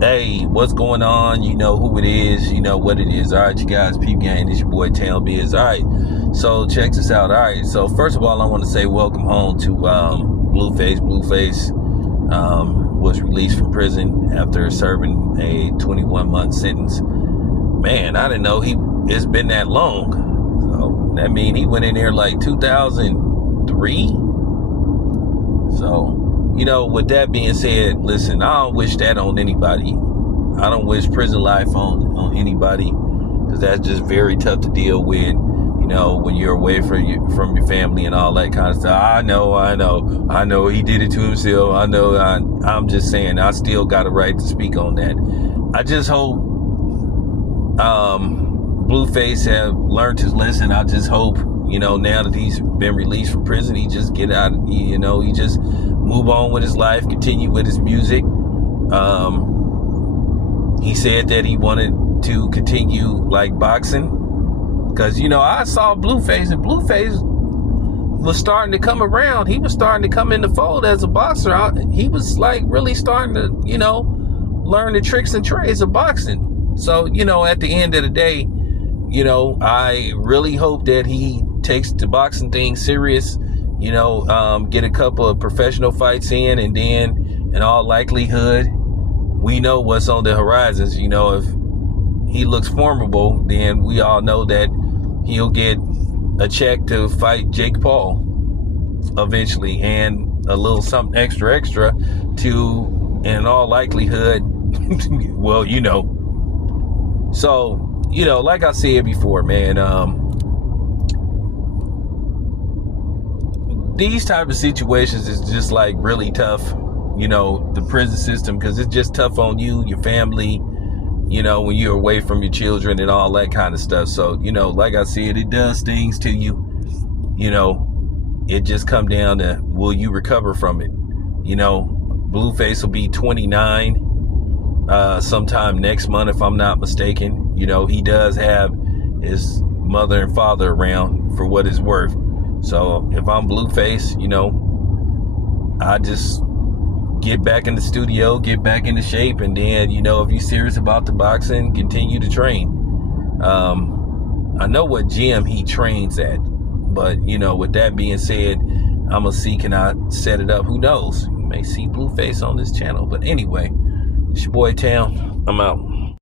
Hey, what's going on? You know who it is. You know what it is. All right, you guys, peep gang. It's your boy Town Biz. All right, so check this out. All right, so first of all, I want to say welcome home to Blueface. Blueface was released from prison after serving a 21-month sentence. Man, I didn't know it's been that long. So that means he went in there like 2003. So, you know, with that being said, listen, I don't wish that on anybody. I don't wish prison life on anybody, because that's just very tough to deal with, you know, when you're away from your family and all that kind of stuff. I know he did it to himself. I'm just saying, I still got a right to speak on that. I just hope Blueface have learned his lesson. I just hope, you know, now that he's been released from prison, he just get out, you know, he just move on with his life, continue with his music. He said that he wanted to continue like boxing, because, you know, I saw Blueface, and Blueface was starting to come around. He was starting to come in the fold as a boxer. He was like really starting to, you know, learn the tricks and trades of boxing. So, you know, at the end of the day, you know, I really hope that he takes the boxing thing serious, you know, get a couple of professional fights in, and then in all likelihood, we know what's on the horizons. You know, if he looks formidable, then we all know that he'll get a check to fight Jake Paul eventually, and a little something extra to, in all likelihood, well, you know. So, you know, like I said before, man, these type of situations is just like really tough, you know, the prison system, because it's just tough on you, your family, you know, when you're away from your children and all that kind of stuff. So, you know, like I said, it does things to you, you know. It just come down to, will you recover from it? You know, Blueface will be 29 sometime next month, if I'm not mistaken. You know, he does have his mother and father around, for what it's worth. So if I'm Blueface, you know, I just get back in the studio, get back into shape, and then, you know, if you're serious about the boxing, continue to train. I know what gym he trains at, but, you know, with that being said, I'm gonna see, can I set it up? Who knows? You may see Blueface on this channel. But anyway, it's your boy Town. I'm out.